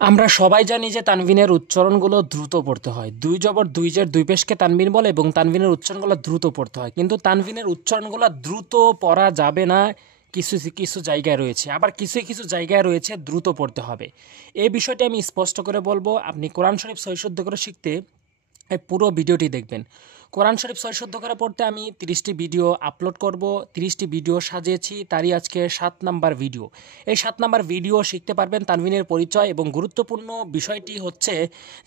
আমরা সবাই জানি যে তানভিনের উচ্চারণগুলো দ্রুত পড়তে হয়। দুই জবর দুই জের দুই পেশকে তানভিন বলে এবং তানভিনের উচ্চারণগুলো দ্রুত পড়তে হয়। কিন্তু তানভিনের উচ্চারণগুলো দ্রুত পড়া যাবে না, কিছু কিছু জায়গায় রয়েছে, আবার কিছু কিছু জায়গায় রয়েছে দ্রুত পড়তে হবে। এই বিষয়টি আমি স্পষ্ট করে বলবো। আপনি কোরআন শরীফ সহিশুদ্ধ করে শিখতে এই পুরো ভিডিওটি দেখবেন। কোরআন শরীফ সহিশুদ্ধ করে পড়তে আমি 30টি ভিডিও আপলোড করব। 30টি ভিডিও সাজিয়েছি, তারই আজকে 7 নাম্বার ভিডিও। এই 7 নাম্বার ভিডিও শিখতে পারবেন তানভিনের পরিচয়, এবং গুরুত্বপূর্ণ বিষয়টি হচ্ছে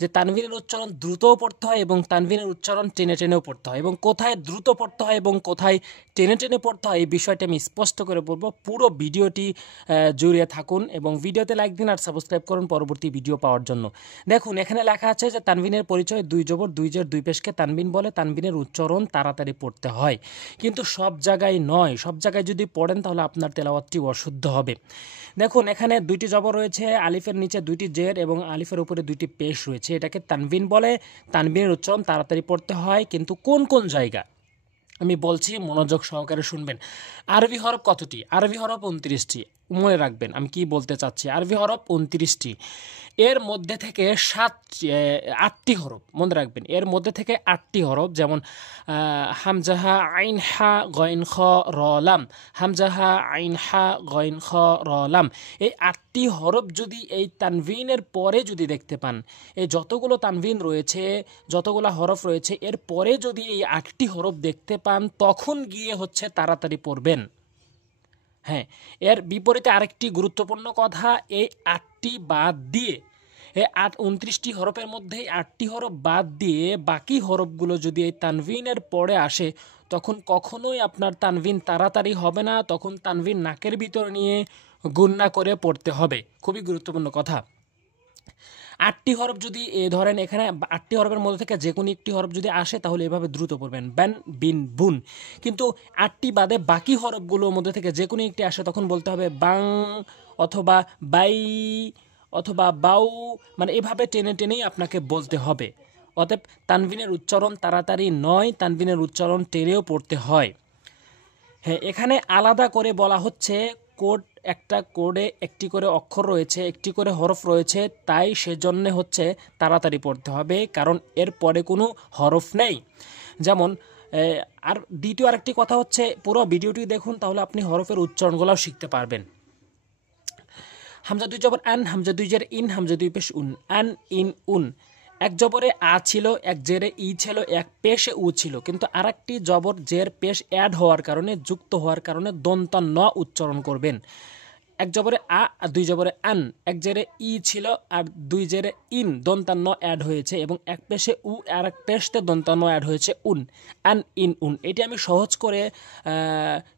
যে তানভিনের উচ্চারণ দ্রুতও পড়তে হয় এবং তানভিনের উচ্চারণ টেনে টেনেও পড়তে হয়, এবং কোথায় দ্রুত পড়তে হয় এবং কোথায় টেনে টেনে পড়তে হয় এই বিষয়টি আমি স্পষ্ট করে বলবো। পুরো ভিডিওটি জুড়ে থাকুন এবং ভিডিওতে লাইক দিন আর সাবস্ক্রাইব করুন পরবর্তী ভিডিও পাওয়ার জন্য। দেখুন, এখানে লেখা আছে যে তানভিনের পরিচয় দুই জবর দুই জের দুই পেশকে তানভিন বলে। তানভিনের উচ্চারণ তাড়াতাড়ি পড়তে হয়, কিন্তু সব জায়গায় নয়। সব জায়গায় যদি পড়েন তাহলে আপনার তেলাওয়াতটি অশুদ্ধ হবে। দেখুন, এখানে দুইটি জবর রয়েছে, আলিফের নিচে দুইটি জের এবং আলিফের উপরে দুইটি পেশ রয়েছে, এটাকে তানভিন বলে। তানভিনের উচ্চারণ তাড়াতাড়ি পড়তে হয়, কিন্তু কোন কোন জায়গা আমি বলছি, মনোযোগ সহকারে শুনবেন। আরবি হরফ কতটি? আরবি হরফ 29টি। মনে রাখবেন আমি কি বলতে চাচ্ছি। আরবি হরফ 29টি। এর মধ্যে থেকে 8টি হরফ মনে রাখবেন। এর মধ্যে থেকে 8টি হরফ, যেমন হামজাহা আইন হা গইন খ র লাম। হামজাহা আইন হা গইন খ র লাম। এই 8টি হরফ যদি এই তানভিনের পরে যদি দেখতে পান, এই যতগুলো তানভিন রয়েছে, যতগুলো হরফ রয়েছে, এর পরে যদি এই 8টি হরফ দেখতে পান, তখন গিয়ে হচ্ছে তাড়াতাড়ি পড়বেন। হ্যাঁ, এর বিপরীতে আরেকটি গুরুত্বপূর্ণ কথা, এই 8টি বাদ দিয়ে, এই 29টি হরফের মধ্যে 8টি হরফ বাদ দিয়ে বাকি হরফগুলো যদি এই তানভিনের পরে আসে, তখন কখনোই আপনার তানভিন তাড়াতাড়ি হবে না। তখন তানভিন নাকের ভিতর নিয়ে গুণনা করে পড়তে হবে। খুবই গুরুত্বপূর্ণ কথা। 8টি হরফ যদি ধরেন, এখানে 8টি হরফের মধ্যে থেকে যে কোনো একটি হরফ যদি আসে, তাহলে এভাবে দ্রুত পড়বেন, ব্যান বিন বুন। কিন্তু 8টি বাদে বাকি হরফগুলোর মধ্যে থেকে যে কোনো একটি আসে, তখন বলতে হবে বাং অথবা বাই অথবা বাউ, মানে এভাবে টেনে টেনেই আপনাকে বলতে হবে। অতএব তানভিনের উচ্চারণ তাড়াতাড়ি নয়, তানভিনের উচ্চারণ টেনেও পড়তে হয়। হ্যাঁ, এখানে আলাদা করে বলা হচ্ছে, কোড, একটা কোডে একটি করে অক্ষর রয়েছে, একটি করে হরফ রয়েছে, তাই সেজন্য হচ্ছে তাড়াতাড়ি পড়তে হবে, কারণ এর পরে কোনো হরফ নেই। যেমন আর দ্বিতীয় আরেকটি কথা হচ্ছে, পুরো ভিডিওটি দেখুন, তাহলে আপনি হরফের উচ্চারণগুলোও শিখতে পারবেন। হামজা দুই জবর আন, হামজা দুই জের ইন, হামজা দুই পেশ উন। আন ইন উন। এক জবরে আ ছিল, এক জেরে ই ছিল, এক পেশে উ ছিল, কিন্তু আরেকটি জবর জের পেশ অ্যাড হওয়ার কারণে, যুক্ত হওয়ার কারণে দন্ত ন উচ্চারণ করবেন। এক জবরে আ আর দুই জবরে আন। এক জেরে ই ছিল আর দুই জেরে ইন, দন্তান্ন অ্যাড হয়েছে, এবং এক পেশে উ আর এক পেশতে দন্তান্ন অ্যাড হয়েছে উন। আন ইন উন। এটি আমি সহজ করে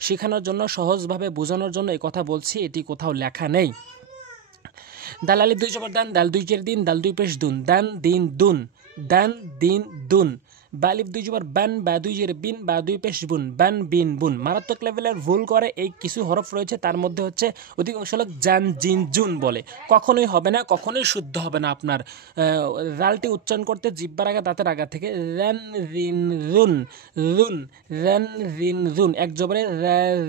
শেখানোর জন্য, সহজভাবে বোঝানোর জন্য এই কথা বলছি, এটি কোথাও লেখা নেই। দাল আলিফ দুই জবর দান, দাল দুই জের দিন, দাল দুই পেশ দুন। দান দিন দুন। দান দিন দুন। বা আলিফ দুই জবর বান, বা দুই জের বিন, বা দুই পেশ বুন। বান বিন বুন। মারাত্মক লেভেলের ভুল করে এই কিছু হরফ রয়েছে, তার মধ্যে হচ্ছে অধিকাংশ লোক জান জিন জুন বলে। কখনোই হবে না, কখনোই শুদ্ধ হবে না আপনার। রালটি উচ্চারণ করতে জিব্বার আগা, দাঁতের আগা থেকে রেন রিন রুন। রুন। রেন রিন রুন। এক জবরে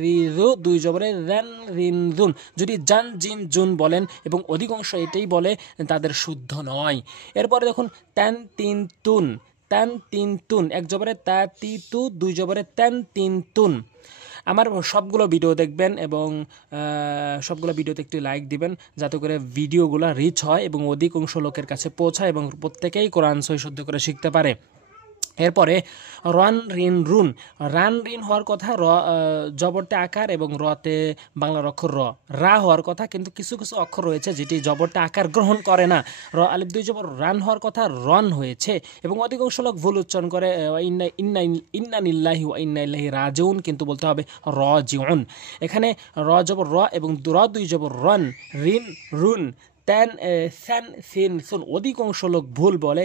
রি রু, দুই জবরে রেন রিন রুন। যদি জান জিন জুন বলেন, এবং অধিকাংশ এটাই বলে, তাদের শুদ্ধ নয়। এরপরে দেখুন, ট্যান তিন তুন। ট্যান তিন তুন। এক জবরে তা তি তু, দুই জবরে ট্যান তিন তুন। আমার সবগুলো ভিডিও দেখবেন এবং সবগুলো ভিডিওতে একটি লাইক দিবেন, যাতে করে ভিডিওগুলো রিচ হয় এবং অধিকাংশ লোকের কাছে পৌঁছায় এবং প্রত্যেকেই কোরআন সহি শুদ্ধ করে শিখতে পারে। এরপরে রান রিন রুন। রান রিন হওয়ার কথা, জবরতে আকার এবং রতে বাংলার অক্ষর রা হওয়ার কথা, কিন্তু কিছু কিছু অক্ষর রয়েছে যেটি জবরতে আকার গ্রহণ করে না। আলিফ দুই জবর রান হওয়ার কথা, রন হয়েছে, এবং অধিকাংশ লোক ভুল উচ্চারণ করে, ইন্না নিল্লাহি ওয়া ইন্না ইলাইহি রাজিউন, কিন্তু বলতে হবে রাজিউন। এখানে জবর এবং দুই জবর রন, রিন রুন। স্যান সিন সুন। অধিকাংশ লোক ভুল বলে,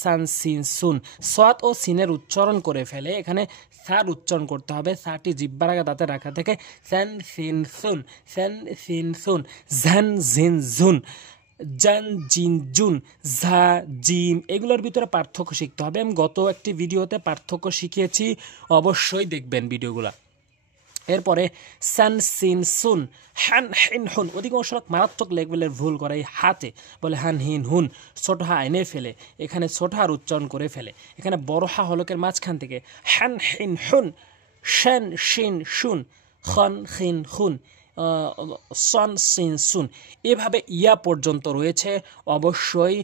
সান সিন সুন। সৎ ও সিনের উচ্চারণ করে ফেলে, এখানে সার উচ্চারণ করতে হবে। সাটি জিব্বার আগে দাঁতে রাখা থেকে স্যান সিন সুন। স্যান সিন সুন। ঝ্যান জিন জুন। জান জিন জুন। ঝা জিম। এগুলোর ভিতরে পার্থক্য শিখতে হবে। আমি গত একটি ভিডিওতে পার্থক্য শিখিয়েছি, অবশ্যই দেখবেন ভিডিওগুলো। এরপরে সান সিন সুন হ্যান হিন হুন, অধিকাংশ লোক মারাত্মক লেভেলের ভুল করে এই হাতে বলে হান হিন হুন, ছোট হা এনে ফেলে, এখানে ছোট হার উচ্চারণ করে ফেলে। এখানে বড় হা হলকের মাঝখান থেকে হ্যান হিন হুন, শেন শিন শুন, খন খিন খুন, সন সিন সুন, এভাবে ইয়া পর্যন্ত রয়েছে। অবশ্যই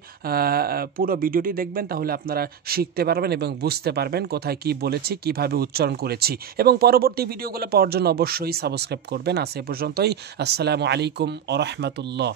পুরো ভিডিওটি দেখবেন, তাহলে আপনারা শিখতে পারবেন এবং বুঝতে পারবেন কোথায় কি বলেছি, কিভাবে উচ্চারণ করেছি। এবং পরবর্তী ভিডিওগুলো পাওয়ার জন্য অবশ্যই সাবস্ক্রাইব করবেন। আজ এ পর্যন্তই। আসসালামু আলাইকুম ওয়া রাহমাতুল্লাহ।